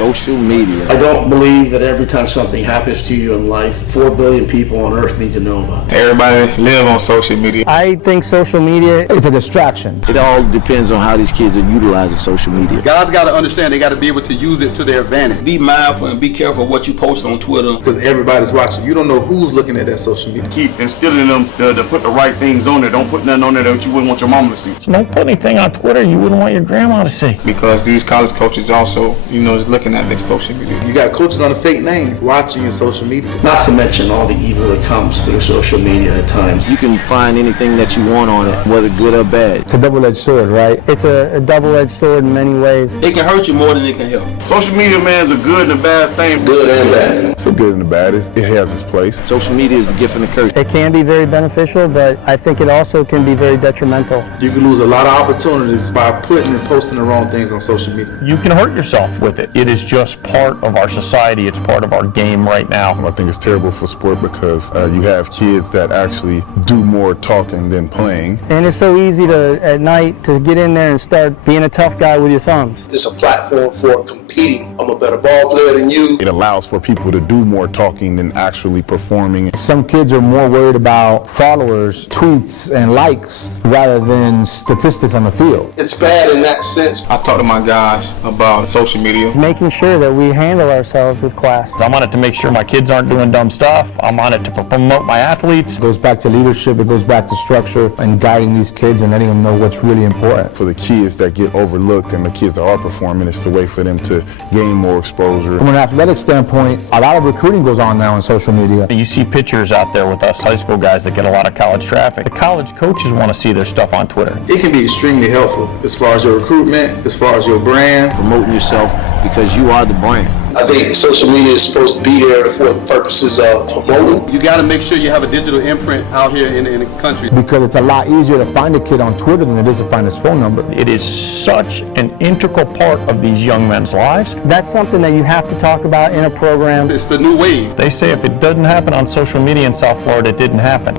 Social media. I don't believe that every time something happens to you in life, 4 billion people on earth need to know about it. Everybody live on social media. I think social media, it's a distraction. It all depends on how these kids are utilizing social media. Guys got to understand they got to be able to use it to their advantage. Be mindful and be careful what you post on Twitter. Because everybody's watching. You don't know who's looking at that social media. Keep instilling them to put the right things on there. Don't put nothing on there that you wouldn't want your mama to see. So don't put anything on Twitter you wouldn't want your grandma to see. Because these college coaches also, is looking at their social media. You got coaches under fake names watching your social media. Not to mention all the evil that comes through social media at times. You can find anything that you want on it, whether good or bad. It's a double-edged sword, right? It's a double-edged sword in many ways. It can hurt you more than it can help. Social media, man, is a good and a bad thing. Good and bad. It's a good and a bad. It has its place. Social media is the gift and the curse. It can be very beneficial, but I think it also can be very detrimental. You can lose a lot of opportunities by putting and posting the wrong things on social media. You can hurt yourself with it. It is just part of our society. It's part of our game right now. I think it's terrible for sport because you have kids that actually do more talking than playing. And it's so easy at night to get in there and start being a tough guy with your thumbs. It's a platform for competing. I'm a better ball player than you. It allows for people to do more talking than actually performing. Some kids are more worried about followers, tweets, and likes rather than statistics on the field. It's bad in that sense. I talk to my guys about social media. Making sure that we handle ourselves with class. I'm on it to make sure my kids aren't doing dumb stuff. I'm on it to promote my athletes. It goes back to leadership, it goes back to structure and guiding these kids and letting them know what's really important. For the kids that get overlooked and the kids that are performing, it's the way for them to gain more exposure. From an athletic standpoint, a lot of recruiting goes on now on social media. You see pictures out there with us high school guys that get a lot of college traffic. The college coaches want to see their stuff on Twitter. It can be extremely helpful as far as your recruitment, as far as your brand. Promoting yourself because you are the brand. I think social media is supposed to be there for the purposes of promoting. You got to make sure you have a digital imprint out here in the country. Because it's a lot easier to find a kid on Twitter than it is to find his phone number. It is such an integral part of these young men's lives. That's something that you have to talk about in a program. It's the new wave. They say if it doesn't happen on social media in South Florida, it didn't happen.